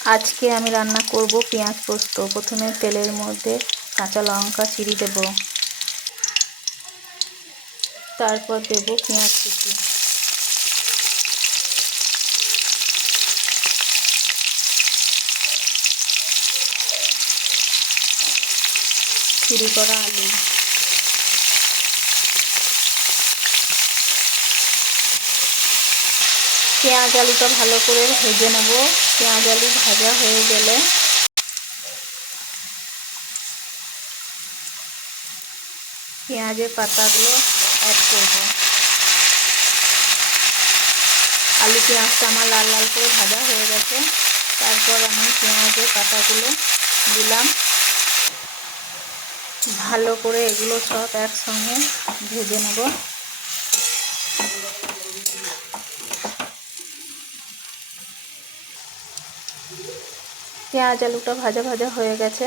আজকে আমি রান্না করব পেঁয়াজ পোস্ত। প্রথমে তেলের মধ্যে কাঁচা লঙ্কা চিড়ি দেব, তারপর দেব পেঁয়াজ কুচি, চিড়ি করা আলু, পেঁয়াজ আলুটা ভালো করে ভেজে নেব। পেঁয়াজ আলু ভাজা হয়ে গেলে পেঁয়াজের পাতাগুলো অ্যাড করব। আলু পেঁয়াজটা আমার লাল লাল করে ভাজা হয়ে গেছে। তারপর আমি পেঁয়াজের পাতাগুলো দিলাম। ভালো করে এগুলো সব একসঙ্গে ভেজে নেব। পেঁয়াজ আলুটা ভাজা ভাজা হয়ে গেছে।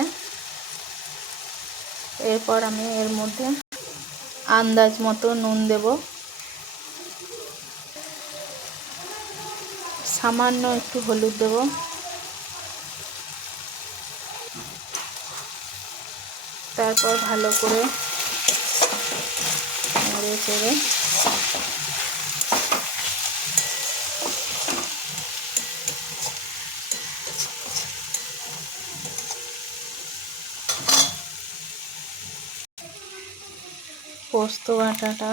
এরপর আমি এর মধ্যে আন্দাজ মতো নুন দেব, সামান্য একটু হলুদ দেব, তারপর ভালো করে নেড়ে চেড়ে পোস্ত বাটাটা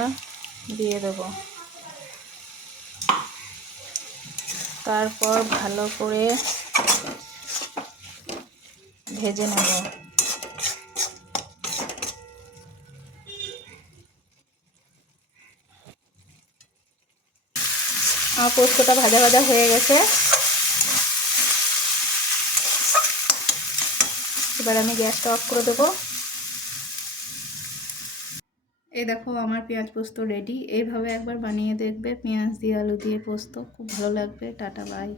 দিয়ে দেব। তারপর ভালো করে ভেজে নেব। আমার পোস্তটা ভাজা ভাজা হয়ে গেছে। এবার আমি গ্যাসটা অফ করে দেবো। এই দেখো আমার পেঁয়াজ পোস্ত রেডি। এইভাবে একবার বানিয়ে দেখবে, পেঁয়াজ দিয়ে আলু দিয়ে পোস্ত, খুব ভালো লাগবে। Tata bye.